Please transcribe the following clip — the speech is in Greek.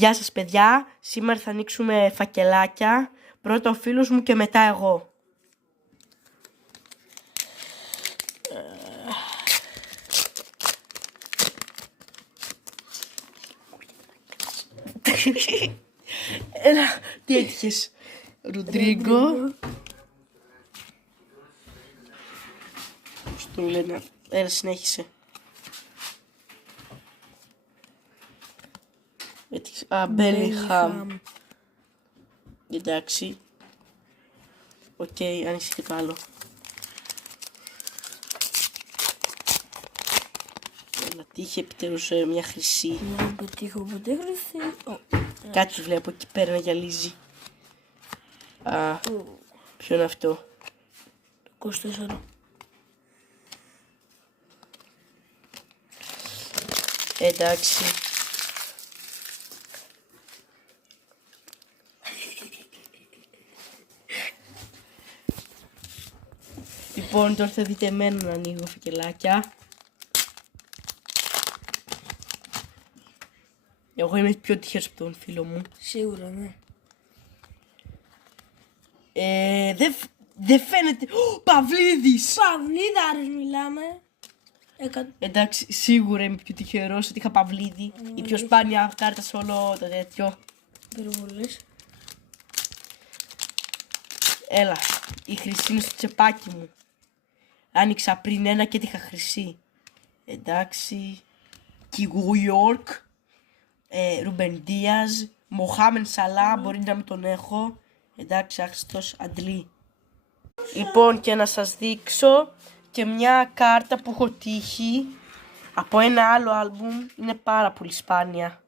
Γεια σας παιδιά, σήμερα θα ανοίξουμε φακελάκια. Πρώτα ο φίλος μου και μετά εγώ. Έλα, τι έτυχες? Ροντρίγκο. Πώς το λένε? Έλα, συνέχισε. Έτυχες. Μπέλιγχαμ. Εντάξει. Οκ, άνοιξε και το άλλο. Έλα, τι είχε επιτέλους μια χρυσή. Δεν πετύχω ποτέ χρυσή. Κάτι βλέπω εκεί πέρα να γυαλίζει. Ποιο είναι αυτό? 24. Εντάξει. Λοιπόν, τώρα θα δείτε εμένα να ανοίγω φακελάκια. Εγώ είμαι πιο τυχερός από τον φίλο μου. Σίγουρα, ναι. Δεν φαίνεται. Παυλίδης! Παυλίδαρες μιλάμε. Εντάξει, σίγουρα είμαι πιο τυχερός ότι είχα Παυλίδη. Η πιο σπάνια κάρτα σε όλο το τέτοιο. Περιβολές. Έλα, η χρυσή είναι στο τσεπάκι μου. Άνοιξα πριν ένα και έτυχα χρυσή. Εντάξει. Κιγουιόρκ. Ρουμπεν Δίας. Μοχάμεν Σαλά, μπορεί να μην τον έχω. Εντάξει, άχρηστος Αντλή. Λοιπόν, και να σας δείξω και μια κάρτα που έχω τύχει από ένα άλλο άλμπουμ. Είναι πάρα πολύ σπάνια.